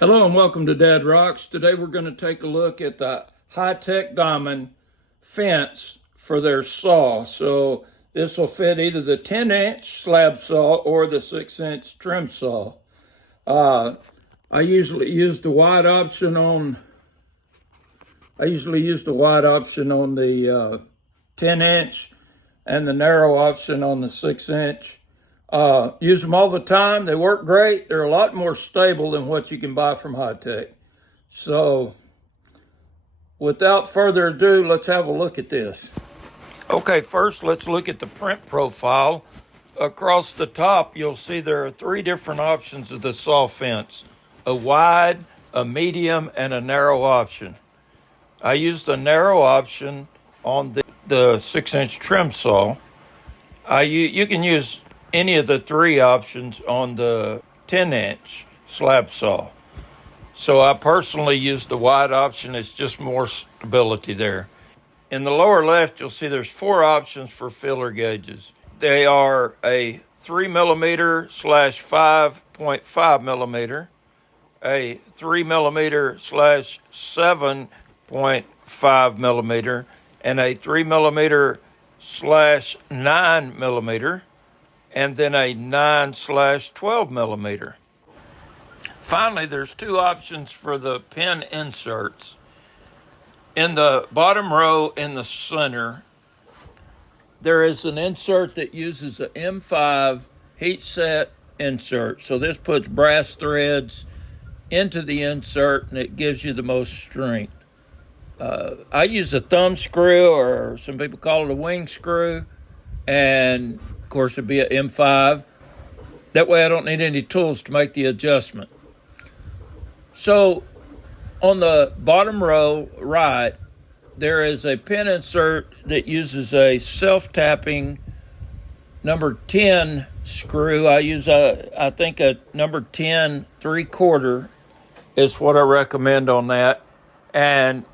Hello and welcome to Dad Rocks. Today we're going to take a look at the Hi-Tech Diamond fence for their saw. So this will fit either the 10-inch slab saw or the 6-inch trim saw. I usually use the wide option on the 10-inch and the narrow option on the 6-inch. Use them all the time. They work great. They're a lot more stable than what you can buy from Hi-Tech. So without further ado, let's have a look at this. Okay, first let's look at the print profile. Across the top, you'll see there are three different options of the saw fence: a wide, a medium, and a narrow option. I use the narrow option on the 6-inch trim saw. You can use any of the three options on the 10-inch slab saw. So I personally use the wide option. It's just more stability there. In the lower left, you'll see there's four options for filler gauges. They are a 3mm / 5.5mm, a 3mm / 7.5mm, and a 3mm / 9mm, and then a 9/12mm. Finally, there's two options for the pin inserts. In the bottom row in the center, there is an insert that uses an M5 heat set insert. So this puts brass threads into the insert and it gives you the most strength. I use a thumb screw, or some people call it a wing screw, and of course it'd be an M5. That way I don't need any tools to make the adjustment. So on the bottom row right, there is a pin insert that uses a self-tapping number 10 screw. I use I think a number 10 3/4 is what I recommend on that. And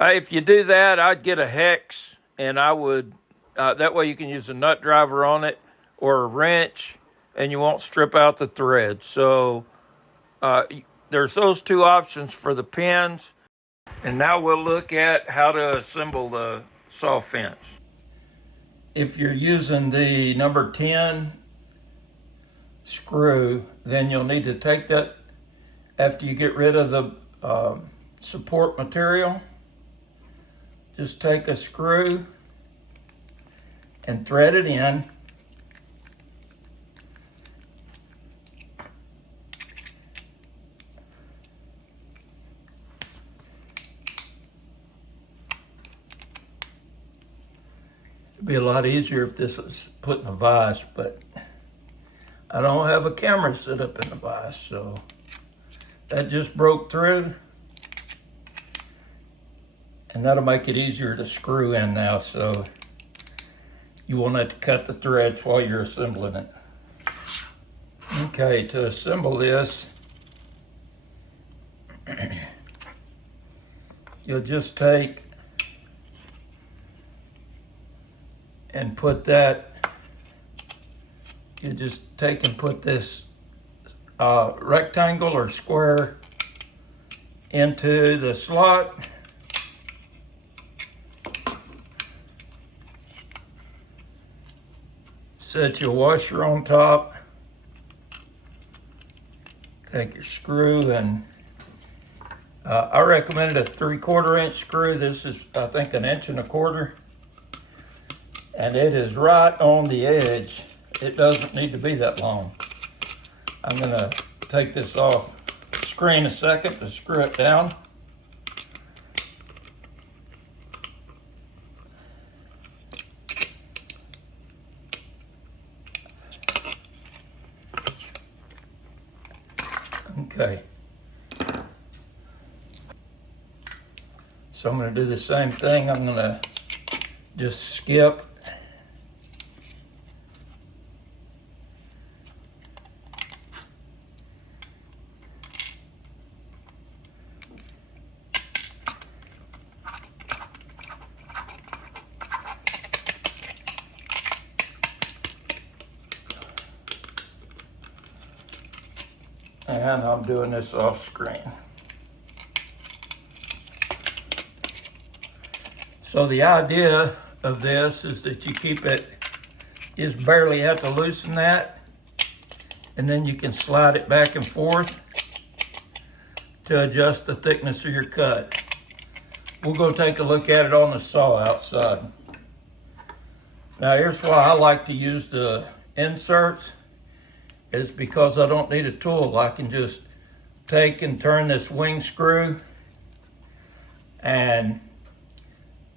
if you do that, I'd get a hex, and I would, that way you can use a nut driver on it or a wrench, and you won't strip out the thread. So there's those two options for the pins. And now we'll look at how to assemble the saw fence. If you're using the number 10 screw, then you'll need to take that after you get rid of the support material. Just take a screw and thread it in. It'd be a lot easier if this was put in a vise, but I don't have a camera set up in the vise, so that just broke through. And that'll make it easier to screw in now, so you won't have to cut the threads while you're assembling it. Okay, to assemble this, you'll just take and put that, you just take and put this rectangle or square into the slot. Set your washer on top. Take your screw, and I recommended a 3/4 inch screw. This is, I think, 1.25 inches. And it is right on the edge. It doesn't need to be that long. I'm gonna take this off screen a second to screw it down. Okay. So I'm going to do the same thing. I'm going to just skip. And I'm doing this off screen. So the idea of this is that you keep it, you just barely have to loosen that, and then you can slide it back and forth to adjust the thickness of your cut. We'll go take a look at it on the saw outside. Now here's why I like to use the inserts, is because I don't need a tool. I can just take and turn this wing screw, and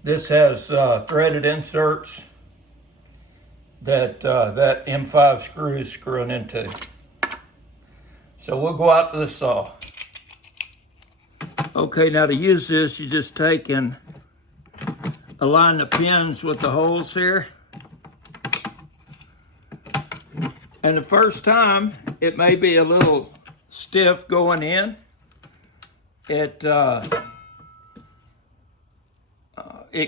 this has threaded inserts that that M5 screw is screwing into. So we'll go out to the saw. Okay, now to use this, you just take and align the pins with the holes here. And the first time, it may be a little stiff going in. It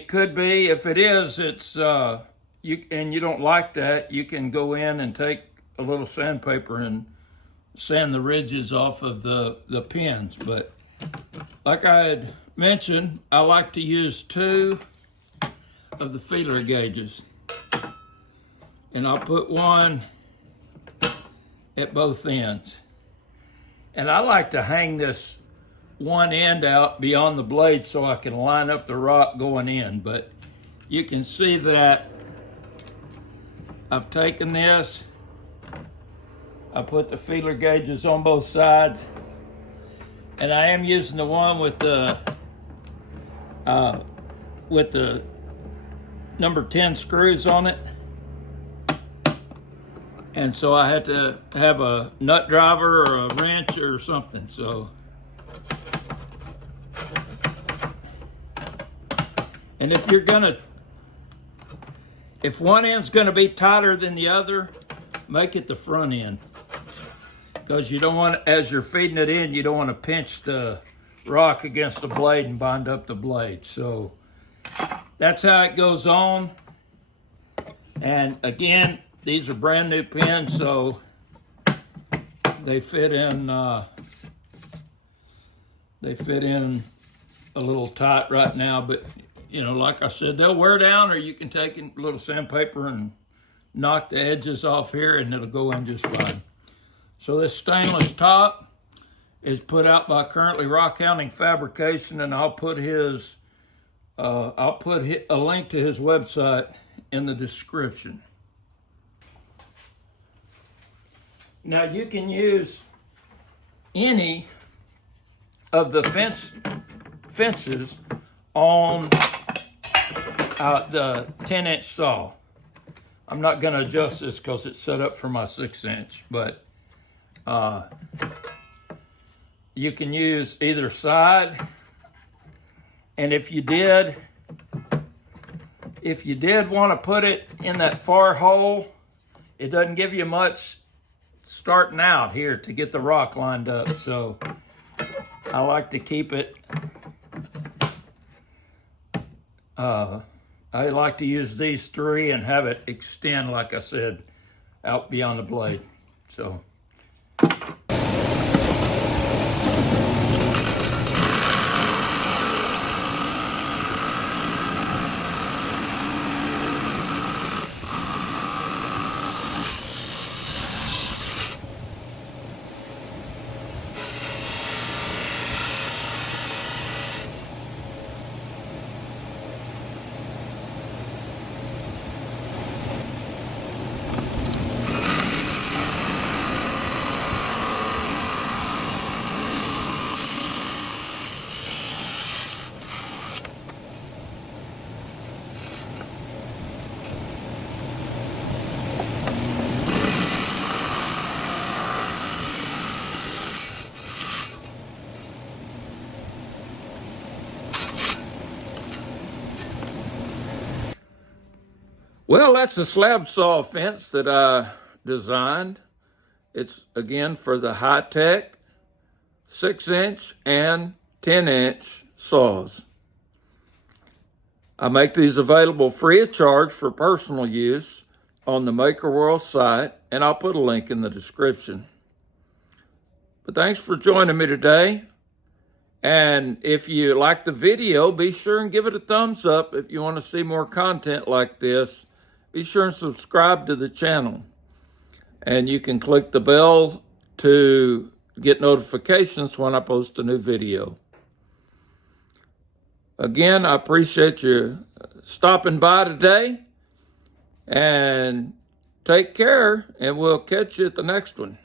could be. If it is, it's you don't like that, you can go in and take a little sandpaper and sand the ridges off of the pins. But like I had mentioned, I like to use 2 of the feeler gauges, and I'll put one at both ends. And I like to hang this one end out beyond the blade so I can line up the rock going in. But you can see that I've taken this, I put the feeler gauges on both sides, and I am using the one with the number 10 screws on it. And so I had to have a nut driver or a wrench or something. So, and if one end's gonna be tighter than the other, make it the front end. Because you don't want, as you're feeding it in, you don't want to pinch the rock against the blade and bind up the blade. So that's how it goes on. And again, these are brand new pins, so they fit in a little tight right now, but you know, like I said, they'll wear down, or you can take a little sandpaper and knock the edges off here and it'll go in just fine. So this stainless top is put out by Currently Rockhounding Fabrication, and I'll put a link to his website in the description. Now you can use any of the fences on the 10-inch saw. I'm not going to adjust this because it's set up for my 6-inch, but you can use either side. And if you did want to put it in that far hole, it doesn't give you much starting out here to get the rock lined up. So I like to keep it, I like to use these 3 and have it extend, like I said, out beyond the blade. So well, that's the slab saw fence that I designed. It's, again, for the Hi-Tech 6-inch and 10-inch saws. I make these available free of charge for personal use on the makerworld site, and I'll put a link in the description. But thanks for joining me today. And if you like the video, be sure and give it a thumbs up. If you want to see more content like this, be sure and subscribe to the channel. And you can click the bell to get notifications when I post a new video. Again, I appreciate you stopping by today. And take care, and we'll catch you at the next one.